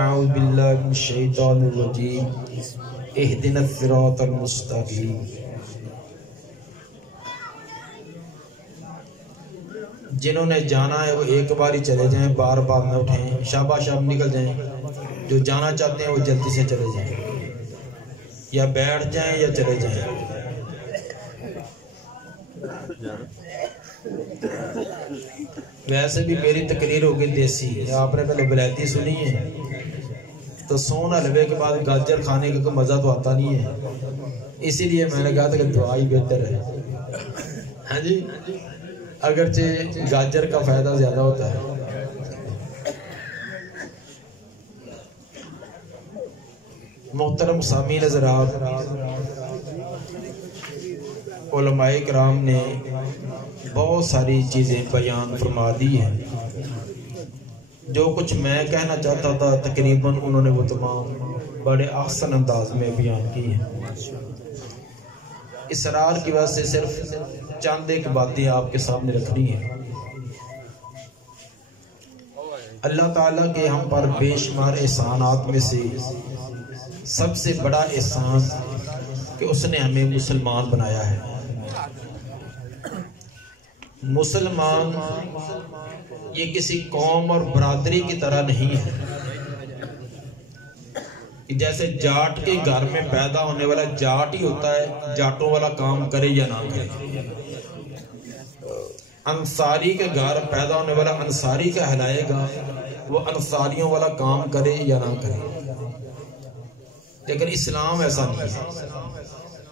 اعوذ باللہ من الشیطان الرجیم اہدنا الصراط المستقیم۔ جنہوں نے جانا ہے وہ ایک بار ہی چلے جائیں، بار بار نہ اٹھیں، شاباش آپ نکل جائیں۔ جو جانا چاہتے ہیں وہ جلدی سے چلے جائیں، یا بیٹھ جائیں یا چلے جائیں۔ ویسے بھی میری تقریر ہو گئی دیسی، آپ نے پہلے بلائتی سنی ہے تو سون حلوے کے بعد گاجر کھانے کا کوئی مزہ تو آتا نہیں ہے، اسی لیے میں نے کہا تھا کہ دعا ہی بہتر ہے۔ ہاں جی، اگرچہ گاجر کا فائدہ زیادہ ہوتا ہے۔ محترم سامعین حضرات، علماء کرام نے بہت ساری چیزیں بیان فرما دی ہیں۔ جو کچھ میں کہنا چاہتا تھا تقریباً انہوں نے وہ تمام بڑے احسن انداز میں بیان کی ہیں۔ اسرار کی وجہ سے صرف چند ایک باتیں آپ کے سامنے رکھنی ہیں۔ اللہ تعالیٰ کے ہم پر بے شمار احسانات میں سے سب سے بڑا احسان کہ اس نے ہمیں مسلمان بنایا ہے۔ مسلمان یہ کسی قوم اور برادری کی طرح نہیں ہے کہ جیسے جاٹ کے گھر میں پیدا ہونے والا جاٹ ہی ہوتا ہے، جاٹوں والا کام کرے یا نہ کرے۔ انصاری کے گھر پیدا ہونے والا انصاری کہلائے گا، وہ انصاریوں والا کام کرے یا نہ کرے۔ لیکن اسلام ایسا نہیں ہے،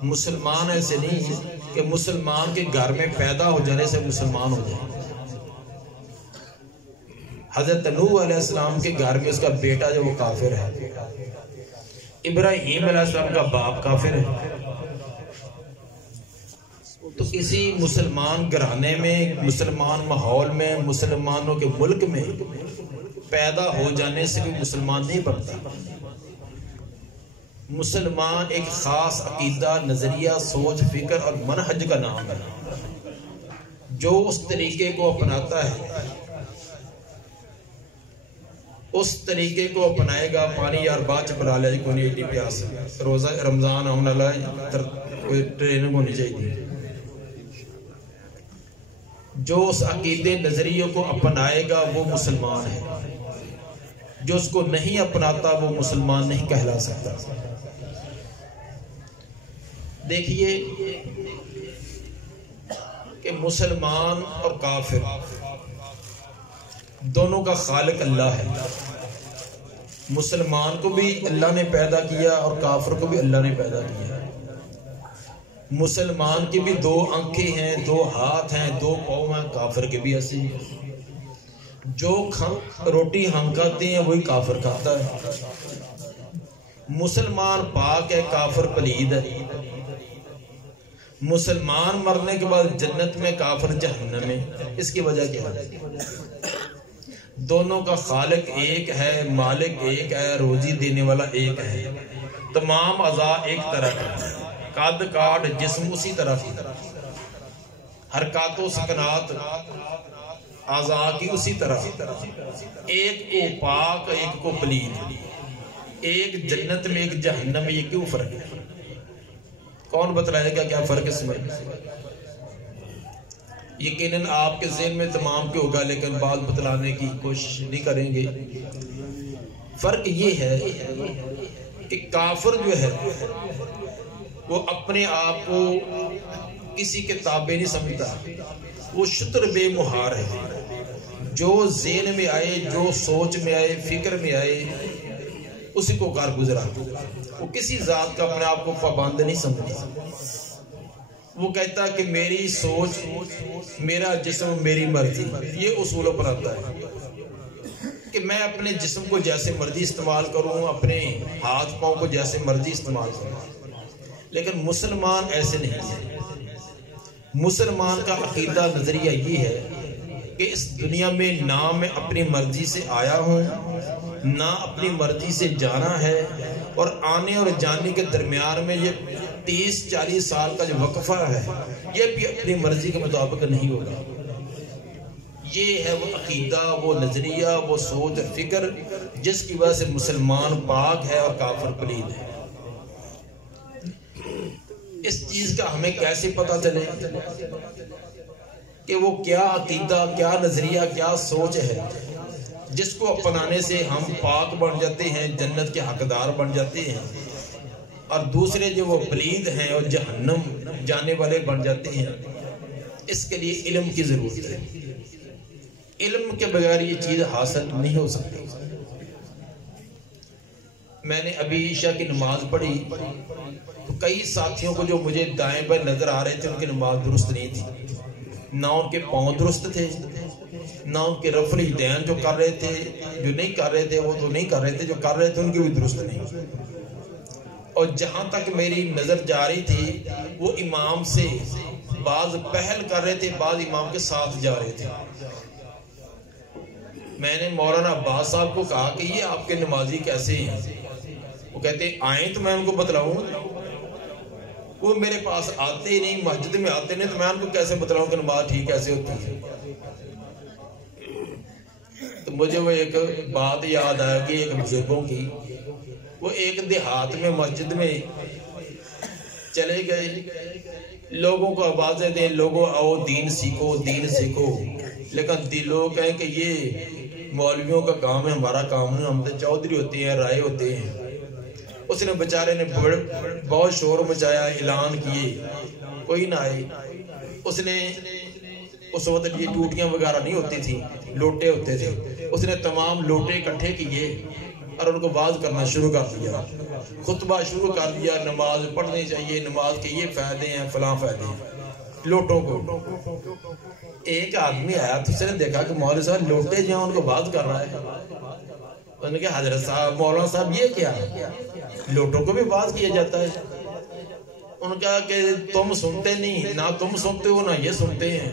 مسلمان ایسے نہیں ہے کہ مسلمان کے گھر میں پیدا ہو جانے سے مسلمان ہو جائے۔ حضرت نوح علیہ السلام کے گھر میں اس کا بیٹا جو وہ کافر ہے، ابراہیم علیہ السلام کا باپ کافر ہے۔ تو کسی مسلمان گھرانے میں، مسلمان ماحول میں، مسلمانوں کے ملک میں پیدا ہو جانے سے کوئی مسلمان نہیں بنتا۔ مسلمان ایک خاص عقیدہ، نظریہ، سوچ، فکر اور منہج کا نام ہے۔ جو اس طریقے کو اپناتا ہے، اس طریقے کو اپنائے گا۔ پانی یار بعد چ پلا لیا جی، کوئی نہیں ایڈی پیاس، روزہ رمضان آنے والا ہے، کوئی ٹریننگ ہونی چاہیے۔ جو اس عقیدے نظریوں کو اپنائے گا وہ مسلمان ہے، جو اس کو نہیں اپناتا وہ مسلمان نہیں کہلا سکتا۔ دیکھیے کہ مسلمان اور کافر دونوں کا خالق اللہ ہے۔ مسلمان کو بھی اللہ نے پیدا کیا اور کافر کو بھی اللہ نے پیدا کیا۔ مسلمان کی بھی دو آنکھیں ہیں، دو ہاتھ ہیں، دو پاؤں ہیں، کافر کے بھی ایسے ہیں۔ جو روٹی ہم کھاتے ہیں وہی کافر کھاتا ہے۔ مسلمان پاک ہے، کافر پلید ہے۔ مسلمان مرنے کے بعد جنت میں، کافر جہنم میں۔ اس کی وجہ کیا ہے؟ دونوں کا خالق ایک ہے، مالک ایک ہے، روزی دینے والا ایک ہے۔ تمام اعضاء ایک طرح کا، قد کاٹ جسم اسی طرح کی، حرکات و سکنات اعضاء کی اسی طرح۔ ایک کو پاک، ایک کو پلید، ایک جنت میں ایک جہنم میں۔ یہ کیوں فرق ہے؟ کون بتلائے گا کیا فرق اس میں؟ یقیناً آپ کے ذہن میں تمام کے ہوگا، لیکن بات بتلانے کی کوشش نہیں کریں گے۔ فرق یہ ہے کہ کافر جو ہے وہ اپنے آپ کو کسی کے تابع نہیں سمجھتا، وہ شتر بے مہار ہے۔ جو ذہن میں آئے، جو سوچ میں آئے، فکر میں آئے، اسی کو کار گزرا۔ وہ کسی ذات کا اپنے آپ کو پابند نہیں سمجھتا۔ وہ کہتا کہ میری سوچ، میرا جسم، میری مرضی۔ یہ اصولوں پر آتا ہے کہ میں اپنے جسم کو جیسے مرضی استعمال کروں، اپنے ہاتھ پاؤں کو جیسے مرضی استعمال کروں۔ لیکن مسلمان ایسے نہیں ہے۔ مسلمان کا عقیدہ نظریہ یہ ہے کہ اس دنیا میں نہ میں اپنی مرضی سے آیا ہوں، نہ اپنی مرضی سے جانا ہے، اور آنے اور جانے کے درمیان میں یہ 30-40 سال کا جو وقفہ ہے یہ بھی اپنی مرضی کے مطابق نہیں ہوگا۔ یہ ہے وہ عقیدہ، وہ نظریہ، وہ سوچ اور فکر جس کی وجہ سے مسلمان پاک ہے اور کافر پلید ہے۔ اس چیز کا ہمیں کیسے پتہ چلے کہ وہ کیا عقیدہ، کیا نظریہ، کیا سوچ ہے جس کو اپنانے سے ہم پاک بن جاتے ہیں، جنت کے حقدار بن جاتے ہیں، اور دوسرے جو وہ پلید ہیں اور جہنم جانے والے بن جاتے ہیں۔ اس کے لیے علم کی ضرورت ہے۔ علم کے بغیر یہ چیز حاصل نہیں ہو سکتی۔ میں نے ابھی عشاء کی نماز پڑھی تو کئی ساتھیوں کو جو مجھے دائیں بائیں نظر آ رہے تھے ان کی نماز درست نہیں تھی، نہ ان کے پاؤں درست تھے، نہ ان کے رفع الیدین جو کر رہے تھے، جو نہیں کر رہے تھے وہ تو نہیں کر رہے تھے، جو کر رہے تھے ان کی بھی درست نہیں۔ اور جہاں تک میری نظر جا رہی تھی وہ امام سے بعض پہل کر رہے تھے، بعض امام کے ساتھ جا رہے تھے۔ میں نے مولانا عباس صاحب کو کہا کہ یہ آپ کے نمازی کیسے ہیں؟ وہ کہتے ہیں آئیں تو میں ان کو بتلاؤں۔ وہ میرے پاس آتے ہی نہیں، مسجد میں آتے نہیں، تو میں ان کو کیسے بتلاؤں کہ نماز ٹھیک کیسے ہوتی ہے؟ تو مجھے وہ ایک بات یاد آیا کہ ایک بزرگوں کی، وہ ایک دیہات میں مسجد میں چلے گئے، لوگوں کو آوازیں دیں، لوگوں آؤ دین سیکھو، دین سیکھو، لیکن لوگ کہیں کہ یہ مولویوں کا کام ہے، ہمارا کام نہیں، ہم تو چودھری ہوتے ہیں، رائے ہوتے ہیں۔ اس نے بیچارے نے بہت شور مچایا، اعلان کیے، کوئی نہ آئے۔ اس نے اس وقت یہ ٹوٹیاں وغیرہ نہیں ہوتی تھی، لوٹے ہوتے تھے، اس نے تمام لوٹے اکٹھے کیے اور ان کو واعظ کرنا شروع کر دیا، خطبہ شروع کر دیا، نماز پڑھنی چاہیے، نماز کے یہ فائدے ہیں، فلاں فائدے ہیں۔ لوٹوں کو ایک آدمی آیا تو اس نے دیکھا کہ مولوی صاحب لوٹے جو ہیں ان کو واعظ کر رہا ہے۔ انہوں نے کہا حضرت صاحب، مولانا صاحب یہ کیا ہے؟ لوٹوں کو بھی واعظ کیا جاتا ہے۔ انہوں نے کہا کہ تم سنتے نہیں، نہ تم سنتے ہو نہ یہ سنتے ہیں،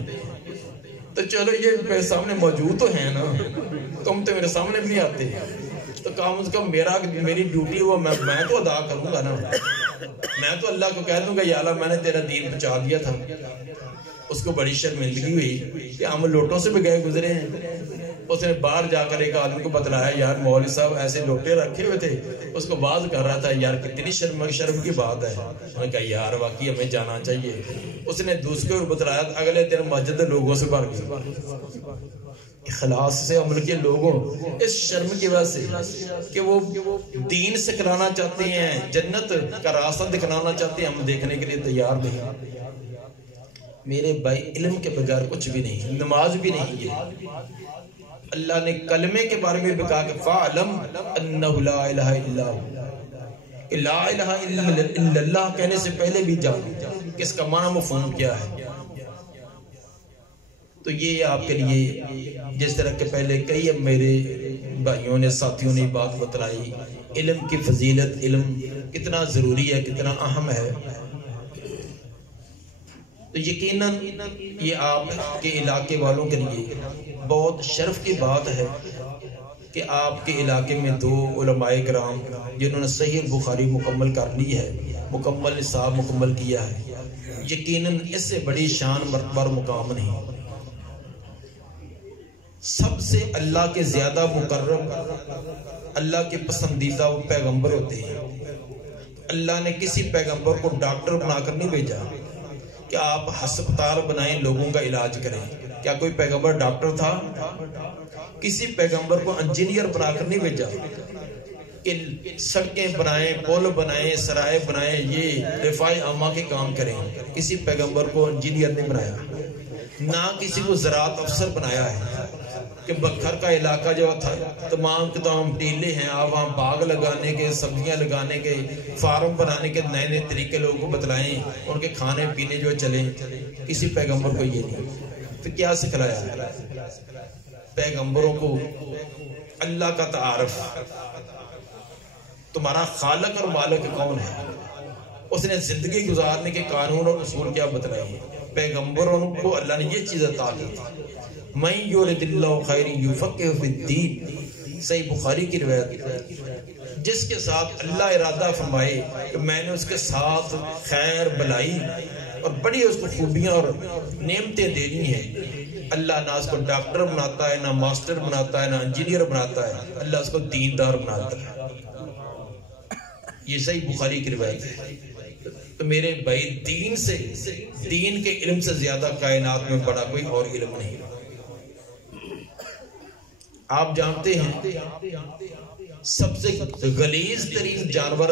تو چلو یہ میرے سامنے موجود تو ہیں نا، تم تو میرے سامنے بھی نہیں آتے، تو کام اس کا میری ڈیوٹی وہ میں تو ادا کروں گا نا، میں تو اللہ کو کہہ دوں گا یا اللہ میں نے تیرا دین پہنچا دیا تھا۔ اس کو بڑی شرمندگی ہوئی کہ ہم لوٹوں سے بھی گئے گزرے ہیں۔ اس نے باہر جا کر ایک آدمی کو بتلایا، یار مولوی صاحب ایسے لوٹے رکھے ہوئے تھے، اس کو واعظ کر رہا تھا، یار کتنی شرم کی بات ہے۔ انہوں نے کہا یار واقعی ہمیں جانا چاہیے۔ اس نے دوسرے کو بتلایا، اگلے دن مسجد لوگوں سے بھر گئی۔ اخلاص سے عمل کے لوگوں اس شرم کی وجہ سے کہ وہ دین سے کرانا چاہتے ہیں، جنت کا راستہ دکھانا چاہتے ہیں، ہم دیکھنے کے لیے تیار نہیں۔ میرے بھائی علم کے بغیر کچھ بھی نہیں، نماز بھی نہیں ہے۔ اللہ نے کلمے کے بارے میں بھی کہا کہ فَعْلَمْ أَنَّهُ لَا إِلَهَ إِلَّا هُوَ، کہ لا الہ الا اللہ کہنے سے پہلے بھی جان کہ اس کا معنی مفہوم کیا ہے۔ تو یہ آپ کے لیے جس طرح کے پہلے کئی میرے بھائیوں نے ساتھیوں نے بات بتلائی، علم کی فضیلت، علم کتنا ضروری ہے، کتنا اہم ہے، تو یقیناً یہ آپ کے علاقے والوں کے لیے بہت شرف کی بات ہے کہ آپ کے علاقے میں دو علماء کرام جنہوں نے صحیح بخاری مکمل کر لی ہے، مکمل نصاب مکمل کیا ہے، یقیناً اس سے بڑی شان مرتبہ اور مقام نہیں۔ سب سے اللہ کے زیادہ مقرب، اللہ کے پسندیدہ وہ پیغمبر ہوتے ہیں۔ اللہ نے کسی پیغمبر کو ڈاکٹر بنا کر نہیں بھیجا کہ آپ ہسپتال بنائیں، لوگوں کا علاج کریں۔ کیا کوئی پیغمبر ڈاکٹر تھا؟ کسی پیغمبر کو انجینئر بنا کر نہیں بھیجا کہ سڑکیں بنائیں، پل بنائیں، سرائے بنائیں، یہ رفاع عامہ کے کام کریں۔ کسی پیغمبر کو انجینئر نہیں بنایا، نہ کسی کو زراعت افسر بنایا ہے کہ بکھر کا علاقہ جو تھا تمام ٹیلے ہیں، آپ وہاں باغ لگانے کے، سبزیاں لگانے کے، فارم بنانے کے نئے نئے طریقے لوگوں کو بتلائیں، ان کے کھانے پینے جو چلیں۔ کسی پیغمبر کو یہ نہیں۔ تو کیا سکھلایا؟ پیغمبروں کو اللہ کا تعارف، تمہارا خالق اور مالک کون ہے، اس نے زندگی گزارنے کے قانون اور اصول کیا بتلائے۔ پیغمبروں کو اللہ نے یہ چیز عطا کی تھی، مَن یُرِدِ اللَّهُ خَیْرًا یُفَقِّهْهُ فِی الدِّین، صحیح بخاری کی روایت، جس کے ساتھ اللہ ارادہ فرمائے کہ میں نے اس کے ساتھ خیر بلائی اور بڑی اس کو خوبیاں اور نعمتیں دینی ہیں، اللہ نہ اس کو ڈاکٹر بناتا ہے، نہ ماسٹر بناتا ہے، نہ انجینئر بناتا ہے، اللہ اس کو دیندار بناتا ہے۔ یہ صحیح بخاری کی روایت ہے۔ تو میرے بھائی دین سے، دین کے علم سے زیادہ کائنات میں بڑا کوئی اور علم نہیں۔ آپ جانتے ہیں سب سے غلیظ ترین جانور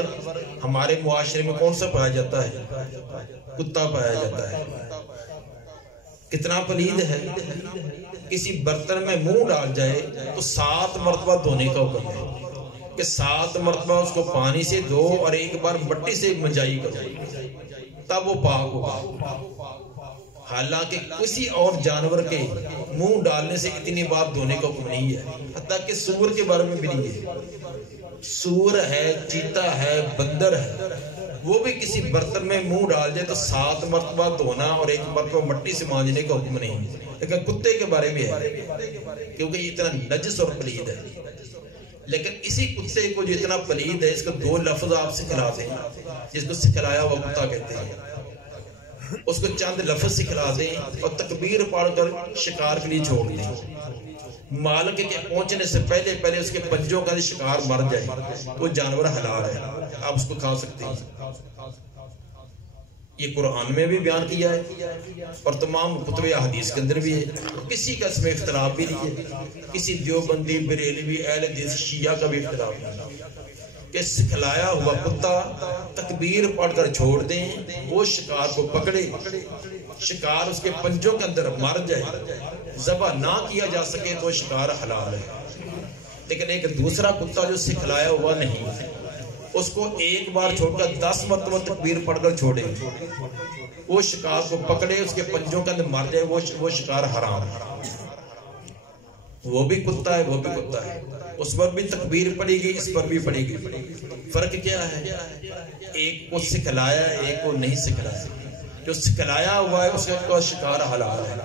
ہمارے معاشرے میں کون سا پایا جاتا ہے؟ کتا پایا جاتا ہے۔ کتنا پلید ہے، کسی برتن میں منہ ڈال جائے تو 7 مرتبہ دھونے کا حکم ہے کہ 7 مرتبہ اس کو پانی سے دھو اور ایک بار مٹی سے منجائی کرو، تب وہ پاک ہوگا۔ حالانکہ کسی اور جانور کے منہ ڈالنے سے اتنی بار دھونے کا حکم نہیں ہے، حتیٰ کہ سور کے بارے میں بھی نہیں ہے۔ سور ہے، چیتا ہے، بندر ہے، وہ بھی کسی برتن میں منہ ڈال جائے تو 7 مرتبہ دھونا اور ایک مرتبہ مٹی سے مانجنے کا حکم نہیں ہے۔ لیکن کتے کے بارے میں ہے، کیونکہ یہ اتنا نجس اور پلید ہے۔ لیکن اسی کتے کو جو اتنا پلید ہے، اس کو 2 لفظ آپ سکھلا دیں، جس کو سکھلایا ہوا کتا کہتے ہیں، اس کو چند لفظ سکھلا دیں اور تکبیر پڑھ کر شکار کے لیے چھوڑ دیں، مالک کے پہنچنے سے پہلے پہلے اس کے پنجوں کا شکار مر جائے، وہ جانور حلال ہے، آپ اس کو کھا سکتے ہیں۔ یہ قرآن میں بھی بیان کیا ہے اور تمام کتب حدیث کے اندر بھی ہے، کسی کا اس میں اختلاف بھی نہیں ہے، کسی دیوبندی، بریلوی، اہل حدیث، شیعہ کا بھی اختلاف نہیں ہے کہ سکھلایا ہوا کتا تکبیر پڑھ کر چھوڑ دیں، وہ شکار کو پکڑے، شکار اس کے پنجوں کے اندر مر جائے، ذبح نہ کیا جا سکے تو شکار حلال ہے۔ لیکن ایک دوسرا کتا جو سکھلایا ہوا نہیں، اس کو ایک بار چھوڑ کر 10 مرتبہ تکبیر پڑھ کر چھوڑے، وہ شکار کو پکڑے، اس کے پنجوں کے اندر مر جائے، وہ شکار حرام ہے۔ وہ بھی کتا ہے، وہ بھی کتا ہے، اس پر بھی تکبیر پڑے گی، اس پر بھی پڑے گی۔ فرق کیا ہے؟ ایک کو سکھلایا ہے، ایک کو نہیں سکھلایا۔ جو سکھلایا ہوا ہے اس کا شکار حلال ہے۔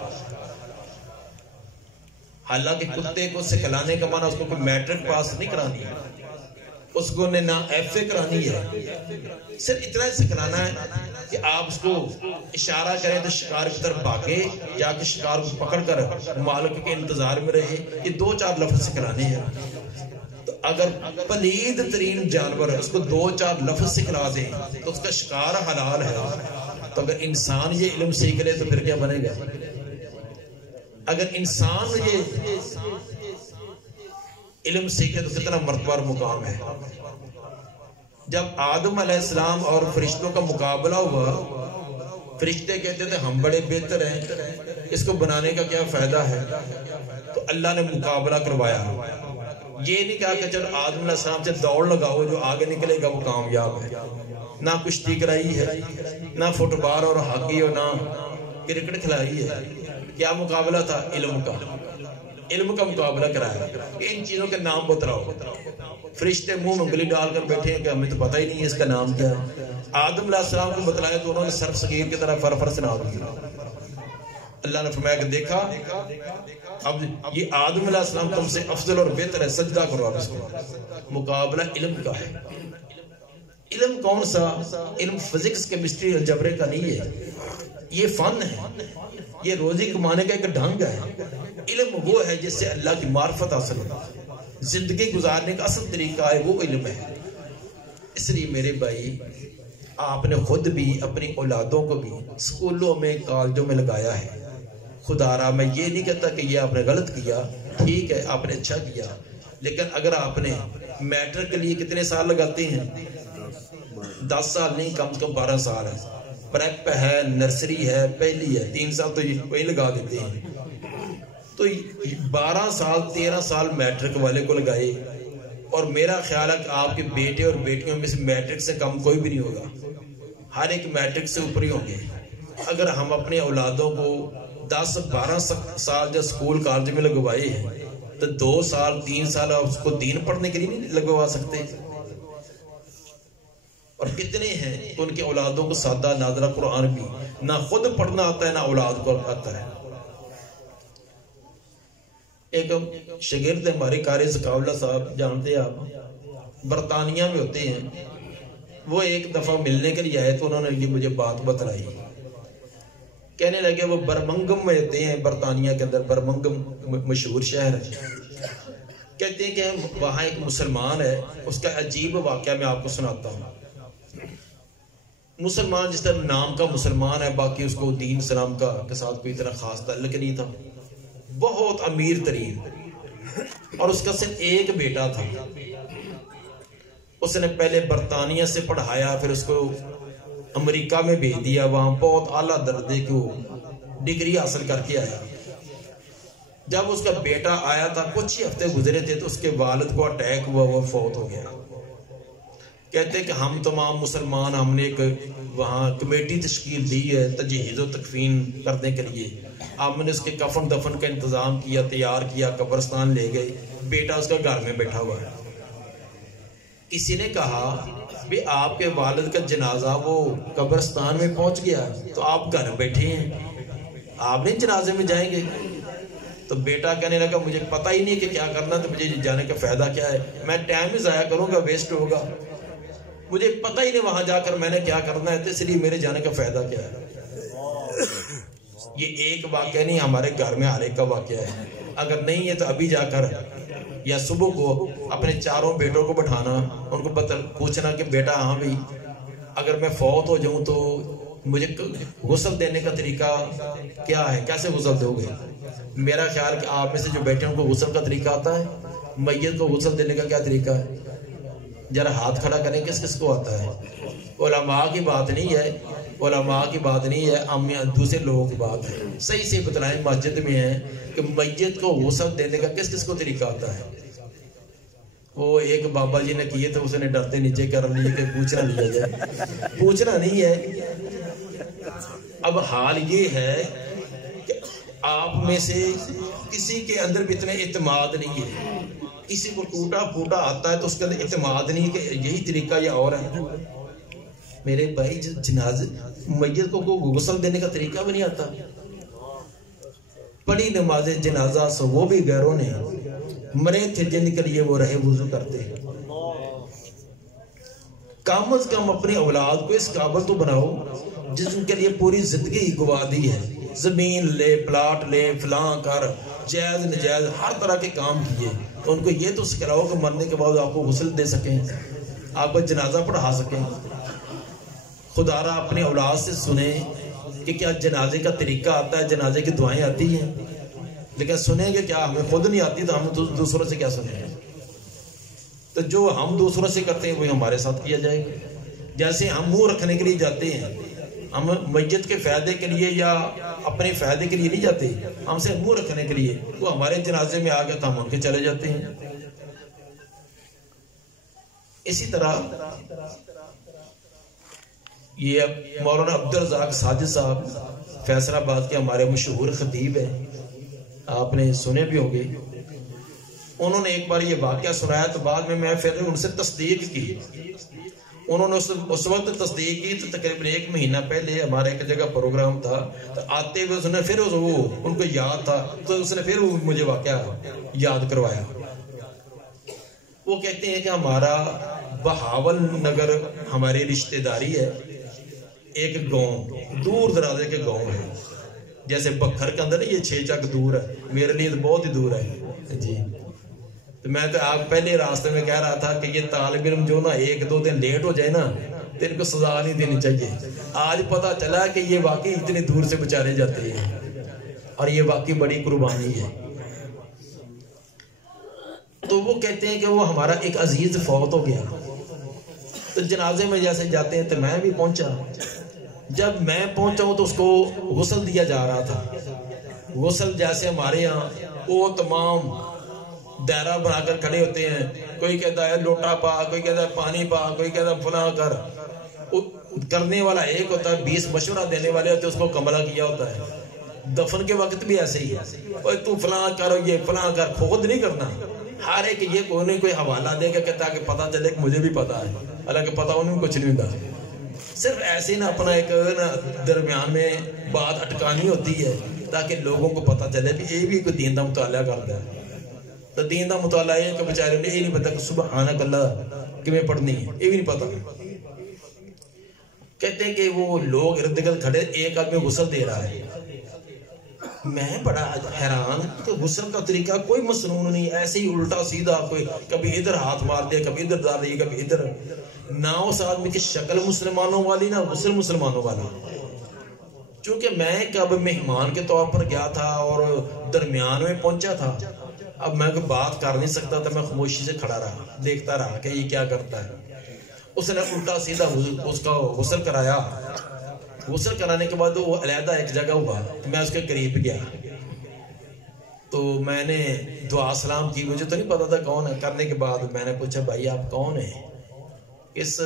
حالانکہ کتے کو سکھلانے کا معنی اس کو کوئی میٹرک پاس نہیں کرانی ہے، اس کو نہ ایف اے کرانی ہے، صرف اتنا ہی سکھلانا ہے کہ آپ اس کو اشارہ کریں تو شکار کی طرف بھاگے، یا کہ شکار کو پکڑ کر مالک کے انتظار میں رہے۔ یہ 2-4 لفظ سکھلانے ہیں۔ تو اگر پلید ترین جانور ہے اس کو 2-4 لفظ سکھلا دیں تو اس کا شکار حلال ہے۔ تو اگر انسان یہ علم سیکھ لے تو پھر کیا بنے گا؟ اگر انسان یہ علم سیکھے تو کتنا مرتبہ اور مقام ہے۔ جب آدم علیہ السلام اور فرشتوں کا مقابلہ ہوا، فرشتے کہتے تھے ہم بڑے بہتر ہیں، اس کو بنانے کا کیا فائدہ ہے؟ تو اللہ نے مقابلہ کروایا، یہ نہیں کہا کہ چل آدم علیہ السلام سے دوڑ لگاؤ، جو آگے نکلے گا وہ کامیاب ہے۔ نہ کشتی کرائی ہے، نہ فٹ بال اور ہاکی اور نہ کرکٹ کھلائی ہے۔ کیا مقابلہ تھا؟ علم کا، علم کا مقابلہ کرایا۔ ان چیزوں کے نام بتلاؤ۔ فرشتے منہ میں انگلی ڈال کر بیٹھے ہیں کہ ہمیں تو پتہ ہی نہیں ہے اس کا نام کیا ہے۔ آدم علیہ السلام کو بتلایا تو انہوں نے صرف صغیر کی طرح فرفر سے نام دیا۔ اللہ نے فرمایا کہ دیکھا اب یہ آدم علیہ السلام تم سے افضل اور بہتر ہے، سجدہ کرو آپ اس کو۔ مقابلہ علم کا ہے۔ علم کون سا؟ علم فزکس، کیمسٹری، الجبرے کا نہیں ہے، یہ فن ہے، یہ روزی کمانے کا ایک ڈھنگ ہے۔ علم وہ ہے جس سے اللہ کی معرفت حاصل ہوتا ہے، زندگی گزارنے کا اصل طریقہ ہے، وہ علم ہے۔ اس لیے میرے بھائی آپ نے خود بھی اپنی اولادوں کو بھی اسکولوں میں، کالجوں میں لگایا ہے۔ خدا را میں یہ نہیں کہتا کہ یہ آپ نے غلط کیا، ٹھیک ہے آپ نے اچھا کیا، لیکن اگر آپ نے میٹرک کے لیے کتنے سال لگاتے ہیں؟ 10 سال نہیں، کم سے کم 12 سال ہے۔ پریپ ہے، نرسری ہے، پہلی ہے، 3 سال تو وہی لگا دیتے ہیں۔ تو 12 سال 13 سال میٹرک والے کو لگائے، اور میرا خیال ہے کہ آپ کے بیٹے اور بیٹیوں میں سے میٹرک سے کم کوئی بھی نہیں ہوگا، ہر ایک میٹرک سے اوپر ہی ہوں گے۔ اگر ہم اپنے اولادوں کو 10-12 سال جو اسکول کالج میں لگوائے ہیں تو 2 سال 3 سال آپ اس کو دین پڑھنے کے لیے نہیں لگوا سکتے؟ اور کتنے ہیں تو ان کے اولادوں کو سادہ نادرہ قرآن بھی نہ خود پڑھنا آتا ہے، نہ اولاد کو آتا ہے۔ ایک شاگرد ہمارے قاری ذکاءاللہ صاحب، جانتے ہیں آپ، برطانیہ میں ہوتے ہیں، وہ ایک دفعہ ملنے کے لیے آئے تو انہوں نے یہ مجھے بات بتلائی کہنے لگے وہ برمنگم میں ہوتے ہیں برطانیہ کے اندر، برمنگم مشہور شہر ہے، کہتے ہیں کہ وہاں ایک مسلمان ہے، اس کا عجیب واقعہ میں آپ کو سناتا ہوں۔ مسلمان جس طرح نام کا مسلمان ہے، باقی اس کو دین اسلام کا کے ساتھ کوئی طرح خاص تعلق نہیں تھا، بہت امیر ترین، اور اس کا صرف ایک بیٹا تھا۔ اس نے پہلے برطانیہ سے پڑھایا، پھر اس کو امریکہ میں بھیج دیا، وہاں بہت اعلیٰ درجے کی ڈگری حاصل کر کے آیا۔ جب اس کا بیٹا آیا تھا، کچھ ہی ہفتے گزرے تھے تو اس کے والد کو اٹیک ہوا، وہ فوت ہو گیا۔ کہتے کہ ہم تمام مسلمان، ہم نے ایک وہاں کمیٹی تشکیل دی ہے تجہیز و تکفین کرنے کے لیے، ہم نے اس کے کفن دفن کا انتظام کیا، تیار کیا، قبرستان لے گئے، بیٹا اس کا گھر میں بیٹھا ہوا ہے۔ کسی نے کہا بھی آپ کے والد کا جنازہ وہ قبرستان میں پہنچ گیا تو آپ گھر بیٹھے ہیں، آپ نہیں جنازے میں جائیں گے؟ تو بیٹا کہنے لگا مجھے پتہ ہی نہیں کہ کیا کرنا، تو مجھے جانے کا فائدہ کیا ہے، میں ٹائم ہی ضائع کروں گا، ویسٹ ہوگا، مجھے پتہ ہی نہیں وہاں جا کر میں نے کیا کرنا ہے، تو اس لیے میرے جانے کا فائدہ کیا ہے۔ یہ ایک واقعہ نہیں، ہمارے گھر میں ہر ایک کا واقعہ ہے۔ اگر نہیں ہے تو ابھی جا کر یا صبح کو اپنے چاروں بیٹوں کو بٹھانا، ان کو پوچھنا کہ بیٹا ہاں بھی اگر میں فوت ہو جاؤں تو مجھے غسل دینے کا طریقہ کیا ہے، کیسے غسل دو گے؟ میرا خیال کہ آپ میں سے جو بیٹے ہیں ان کو غسل کا طریقہ آتا ہے، میت کو غسل دینے کا کیا طریقہ ہے؟ ذرا ہاتھ کھڑا کریں، کس کس کو آتا ہے؟ علماء کی بات نہیں ہے، علماء کی بات نہیں ہے، ہم دوسرے لوگوں کی بات ہے۔ صحیح سے بتلائیں، مسجد میں ہے کہ میت کو غسل دینے کا کس کس کو طریقہ آتا ہے؟ وہ ایک بابا جی نے کیے تو اس نے ڈرتے نیچے کر لیے کہ پوچھنا لیا جائے، پوچھنا نہیں ہے۔ اب حال یہ ہے کہ آپ میں سے کسی کے اندر بھی اتنے اعتماد نہیں ہے، کسی کو ٹوٹا پھوٹا آتا ہے تو اس کے اندر اعتماد نہیں کہ یہی طریقہ یا اور ہے۔ میرے بھائی جنازے میت کو غسل دینے کا طریقہ بھی نہیں آتا، پڑھی نماز جنازہ سو وہ بھی غیروں نے، مرے تھے جن کے لیے وہ رہے وضو کرتے ہیں۔ کم از کم اپنی اولاد کو اس قابل تو بناؤ جس کے لیے پوری زندگی گوا دی ہے، زمین لے، پلاٹ لے، فلاں کر، جائز نجائز ہر طرح کے کام کیے، تو ان کو یہ تو سکھلاؤ کہ مرنے کے بعد آپ کو غسل دے سکیں، آپ کو جنازہ پڑھا سکیں۔ خدا را اپنی اولاد سے سنیں کہ کیا جنازے کا طریقہ آتا ہے، جنازے کی دعائیں آتی ہیں، لیکن سنیں گے کیا؟ ہمیں خود نہیں آتی تو ہم دوسروں سے کیا سنیں گے؟ تو جو ہم دوسروں سے کرتے ہیں وہی ہمارے ساتھ کیا جائے گا۔ جیسے ہم منہ رکھنے کے لیے جاتے ہیں، ہم میت کے فائدے کے لیے یا اپنے فائدے کے لیے نہیں جاتے، ہم سے منہ رکھنے کے لیے، وہ ہمارے جنازے میں آ گیا تو ہم ان کے چلے جاتے ہیں۔ اسی طرح یہ مولانا عبدالرزاق ساجد صاحب فیصل آباد کے ہمارے مشہور خطیب ہیں، آپ نے سنے بھی ہوگے، انہوں نے ایک بار یہ واقعہ سنایا تو بعد میں پھر ان سے تصدیق کی۔ انہوں نے اس وقت تصدیق کی تو تقریباً 1 مہینہ پہلے ہمارے ایک جگہ پروگرام تھا، تو آتے ہوئے اس نے پھر وہ ان کو یاد تھا تو اس نے پھر مجھے واقعہ یاد کروایا۔ وہ کہتے ہیں کہ ہمارا بہاول نگر ہماری رشتہ داری ہے، ایک گاؤں دور درازے کے گاؤں ہے، جیسے بکھر کے اندر یہ 6 چک دور ہے، میرے لیے تو بہت ہی دور ہے جی۔ تو میں تو آپ پہلے راستے میں کہہ رہا تھا کہ یہ طالب علم جو نا 1-2 دن لیٹ ہو جائے نا تو ان کو سزا نہیں دینی چاہیے۔ آج پتا چلا کہ یہ واقعی اتنی دور سے بچارے جاتے ہیں اور یہ واقعی بڑی قربانی ہے۔ تو وہ کہتے ہیں کہ وہ ہمارا ایک عزیز فوت ہو گیا، تو جنازے میں جیسے جاتے ہیں تو میں بھی پہنچا۔ جب میں پہنچا ہوں تو اس کو غسل دیا جا رہا تھا۔ غسل جیسے ہمارے ہاں وہ تمام دائرہ بنا کر کھڑے ہوتے ہیں، کوئی کہتا ہے لوٹا پا، کوئی کہتا ہے پانی پا، کوئی کہتا ہے فلاں کر، کرنے والا ایک ہوتا ہے، 20 مشورہ دینے والے ہوتے ہیں، اس کو کملہ کیا ہوتا ہے۔ دفن کے وقت بھی ایسے ہی ہے، تو فلاں کر، یہ فلاں کر، خود نہیں کرنا، ہر ایک یہ کوئی حوالہ دے گا کہتا کہ پتہ چلے کہ مجھے بھی پتا ہے، حالانکہ پتہ انہیں کچھ نہیں ہوتا۔ صرف ایسے نا اپنا ایک درمیان میں بات اٹکانی ہوتی ہے تاکہ لوگوں کو پتہ چلے کہ یہ بھی کوئی دین کا مطالعہ کرتا ہے۔ تو دین کا مطالعہ ہے کہ بیچارے یہ نہیں پتا کہ سبحانک اللہ کیویں پڑھنی ہے، یہ بھی نہیں پتا۔ کہتے ہیں کہ وہ لوگ ارد گرد کھڑے، ایک آدمی غسل دے رہا ہے. میں بڑا حیران کہ غسل کا طریقہ کوئی مسنون نہیں، ایسے ہی الٹا سیدھا، کوئی کبھی ادھر ہاتھ مار دیا، کبھی ادھر ڈال دیا، کبھی ادھر. نہ اس آدمی کی شکل مسلمانوں والی، نہ غسل مسلمانوں والا. چونکہ میں کب مہمان کے طور پر گیا تھا اور درمیان میں پہنچا تھا، اب میں کوئی بات کر نہیں سکتا تھا. میں خاموشی سے کھڑا رہا، دیکھتا رہا کہ یہ کیا کرتا ہے. اس نے الٹا سیدھا اس کا غسل کرایا. غسل کرانے کے بعد وہ علیحدہ ایک جگہ ہوا، میں اس کے قریب گیا تو میں نے دعا سلام کی. مجھے تو نہیں پتا تھا کون ہے. کرنے کے بعد میں نے پوچھا بھائی آپ کون ہیں، کس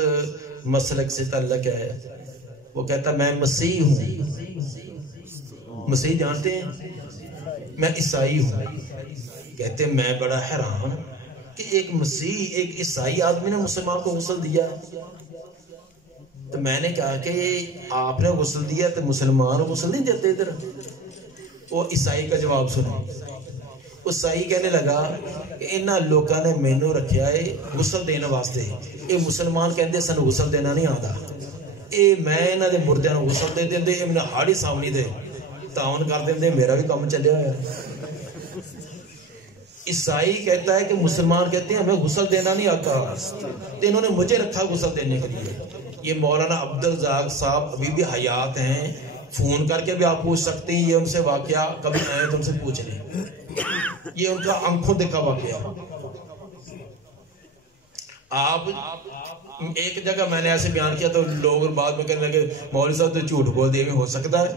مسلک سے تعلق ہے؟ وہ کہتا میں مسیح ہوں. مسیح جانتے ہیں؟ میں عیسائی ہوں. کہتے میں بڑا حیران کہ ایک مسیح ایک عیسائی آدمی نے مسلمان کو غسل دیا. تو میں نے کہا کہ آپ نے غسل دیا تو مسلمان غسل نہیں دیتے ادھر. وہ عیسائی کا جواب سنا. عیسائی کہنے لگا کہ انہاں لوکاں نے مینوں رکھیا ہے غسل دینے واسطے، یہ مسلمان کہندے سن غسل دینا نہیں آتا. اے میں انہاں دے مردیاں نوں غسل دے دیندے، اے میں ہاڑی سامنے دے تعاون کر دیندے، میرا بھی کام چلیا ہوا. عیسائی کہتا ہے کہ مسلمان کہتے ہیں ہمیں غسل دینا نہیں آتا، تو انہوں نے مجھے رکھا غسل دینے کے لیے. یہ مولانا عبدالرزاق صاحب ابھی بھی حیات ہیں، فون کر کے بھی آپ پوچھ سکتے ہیں. یہ ان سے واقعہ کبھی آئے تو ان سے پوچھ لیں. یہ ان کا آنکھوں دیکھا واقعہ. آپ ایک جگہ میں نے ایسے بیان کیا تو لوگ بعد میں کہنے لگے مولوی صاحب تو جھوٹ بول دے ہو سکتا ہے.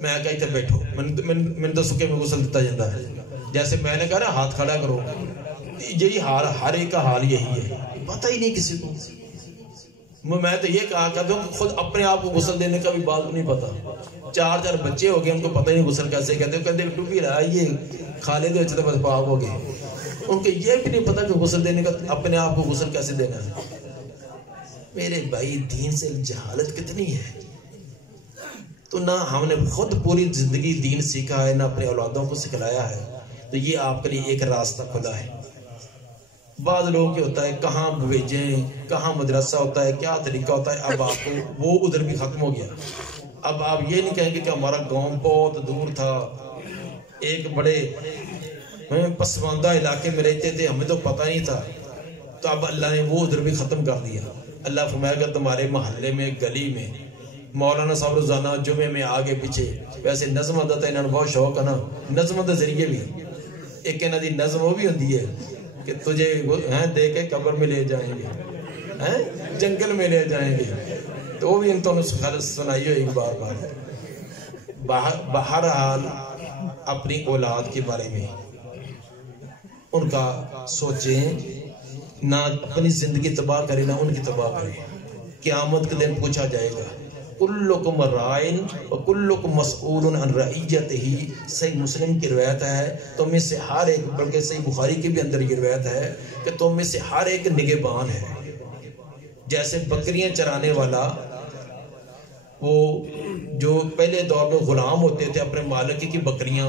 میں کہا اتنے بیٹھو، میں تو سکے میں غسل دیتا جاتا ہے. جیسے میں نے کہا نا ہاتھ کھڑا کرو، یہی حال ہر ایک کا حال یہی ہے. پتہ ہی نہیں کسی کو. میں تو یہ کہا کرتا ہوں خود اپنے آپ کو غسل دینے کا بھی بات نہیں پتا. 4 بچے ہو گئے، ان کو پتہ ہی نہیں غسل کیسے کہتے ہیں. کہتے ڈوبی رہا یہ کھالے دے تو بس پاک ہو گئے. ان کو یہ بھی نہیں پتا کہ غسل دینے کا اپنے آپ کو غسل کیسے دینا ہے. میرے بھائی دین سے جہالت کتنی ہے. تو نہ ہم نے خود پوری زندگی دین سیکھا ہے، نہ اپنے اولادوں کو سکھلایا ہے. تو یہ آپ کے لیے ایک راستہ کھلا ہے. بعض لوگوں کی ہوتا ہے کہاں بھیجیں، کہاں مدرسہ ہوتا ہے، کیا طریقہ ہوتا ہے. اب آپ کو وہ ادھر بھی ختم ہو گیا. اب آپ یہ نہیں کہیں گے کہ ہمارا گاؤں بہت دور تھا، ایک بڑے پسماندہ علاقے میں رہتے تھے، ہمیں تو پتہ نہیں تھا. تو اب اللہ نے وہ ادھر بھی ختم کر دیا. اللہ فرمائے گا تمہارے محلے میں گلی میں مولانا صاحب روزانہ جمعے میں آگے پیچھے. ویسے نظم ادا انہوں نے بہت شوق ہے نا، نظم کے ذریعے بھی ایک انہوں دی نظم وہ بھی ہوتی ہے کہ تجھے دے کے قبر میں لے جائیں گے، جنگل میں لے جائیں گے. تو وہ بھی ان تو سنائی ہوئی بار بار. بہرحال اپنی اولاد کے بارے میں ان کا سوچیں، نہ اپنی زندگی تباہ کریں نہ ان کی تباہ کریں. قیامت کے دن پوچھا جائے گا کلکم رائن وکلکم مسئول عن رعیتہ. صحیح مسلم کی روایت ہے تم میں سے ہر ایک، بلکہ صحیح بخاری کے بھی اندر یہ روایت ہے کہ تم میں سے ہر ایک نگہبان ہے. جیسے بکریاں چرانے والا، وہ جو پہلے دور میں غلام ہوتے تھے اپنے مالک کی بکریاں،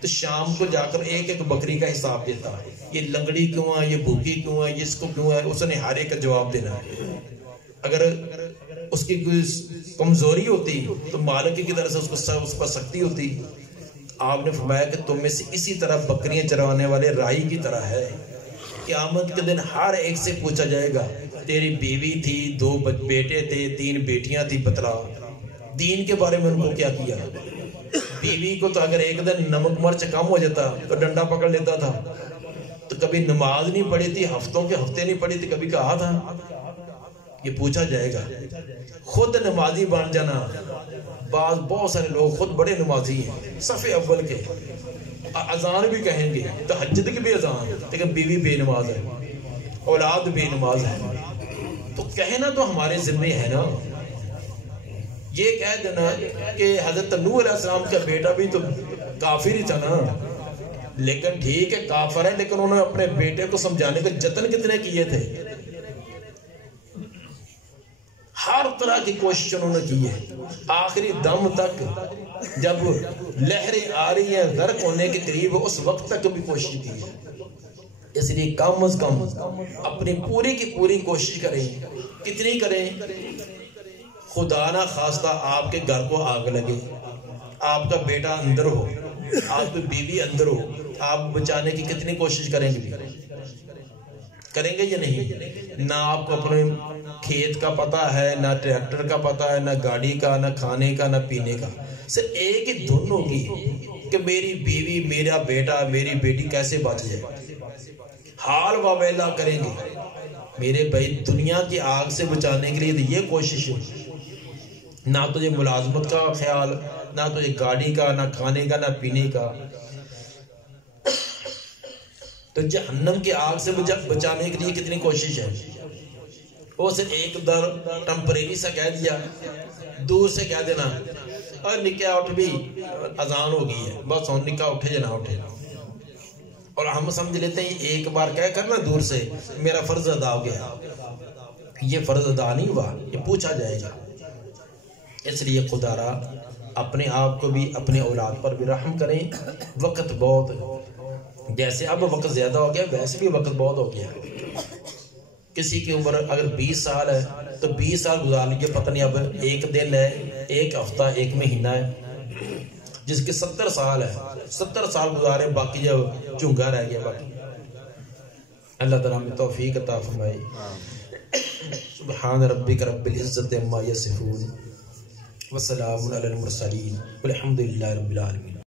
تو شام کو جا کر ایک ایک بکری کا حساب دیتا ہے. یہ لنگڑی کیوں ہے، یہ بھوکی کیوں ہے، یہ اس کو کیوں ہے. اس نے ہر ایک کا جواب دینا ہے. اگر اس کی کوئی کمزوری ہوتی تو مالک کی طرف سے اس پر سختی ہوتی. آپ نے فرمایا کہ تم میں سے اسی طرح بکریاں چروانے والے رائی کی طرح ہے. قیامت کے دن ہر ایک سے پوچھا جائے گا تیری بیوی تھی، 2 بیٹے تھے، 3 بیٹیاں تھی، بتلا دین کے بارے میں ان کو کیا کیا. بیوی کو تو اگر ایک دن نمک مرچ کم ہو جاتا تو ڈنڈا پکڑ لیتا تھا. تو کبھی نماز نہیں پڑھی تھی، ہفتوں کے ہفتے نہیں پڑھی تھی، کبھی کہا تھا. یہ پوچھا جائے گا. خود نمازی بن جانا. بہت سارے لوگ خود بڑے نمازی ہیں، صف اول کے، اذان بھی کہیں گے، تہجد کی بھی اذان، لیکن بیوی بے نماز ہے، اولاد بے نماز ہے. تو کہنا تو ہمارے ذمہ ہے نا. یہ کہہ دینا کہ حضرت نوح علیہ السلام کا بیٹا بھی تو کافر ہی تھا نا. لیکن ٹھیک ہے کافر ہے، لیکن انہوں نے اپنے بیٹے کو سمجھانے کے جتن کتنے کیے تھے. ہر طرح کی کوشش انہوں نے کی ہے. آخری دم تک جب لہریں آ رہی ہیں غرق ہونے کے قریب، اس وقت تک بھی کوشش کی ہے. اس لیے کم از کم اپنی پوری کی پوری کوشش کریں. کتنی کریں؟ خدا نہ خواستہ آپ کے گھر کو آگ لگے، آپ کا بیٹا اندر ہو، آپ کی بیوی اندر ہو، آپ بچانے کی کتنی کوشش کریں گے یا نہیں؟ نہ آپ کو اپنے کھیت کا پتہ ہے، نہ ٹریکٹر کا پتہ ہے، نہ گاڑی کا، نہ کھانے کا، نہ پینے کا، صرف ایک ہی دھن ہوگی کہ میری بیوی، میرا بیٹا، میری بیٹی کیسے بچ جائے۔ حال واویلا کریں گے میرے بھائی، دنیا کی آگ سے بچانے کے لیے یہ کوشش ہے، نہ تجھے ملازمت کا خیال، نہ تجھے گاڑی کا، نہ کھانے کا، نہ پینے کا۔ تو جہنم کی آگ سے بچانے کے لیے کتنی کوشش ہے۔ وہ صرف ایک در ٹمپریری سا کہہ دیا، دور سے کہہ دینا اور نکاح اٹھ بھی اذان ہو گئی ہے، بس ہوں نکاح اٹھے جنا اٹھے، اور ہم سمجھ لیتے ہیں ایک بار کہہ کر نا دور سے میرا فرض ادا ہو گیا۔ یہ فرض ادا نہیں ہوا، یہ پوچھا جائے گا۔ اس لیے خدا را اپنے آپ کو بھی، اپنے اولاد پر بھی رحم کریں۔ وقت بہت، جیسے اب وقت زیادہ ہو گیا ویسے بھی وقت بہت ہو گیا۔ کسی کی عمر اگر 20 سال ہے تو 20 سال گزار لیجیے، پتہ نہیں اب ایک دن ہے، ایک ہفتہ، ایک مہینہ ہے۔ جس کے 70 سال ہے، 70 سال گزارے، باقی جب چونگا رہ گیا باقی۔ اللہ تعالیٰ ہمیں توفیق عطا فرمائے۔ سبحان ربک رب العزت عما یصفون وسلام علی المرسلین والحمد للہ رب العالمین۔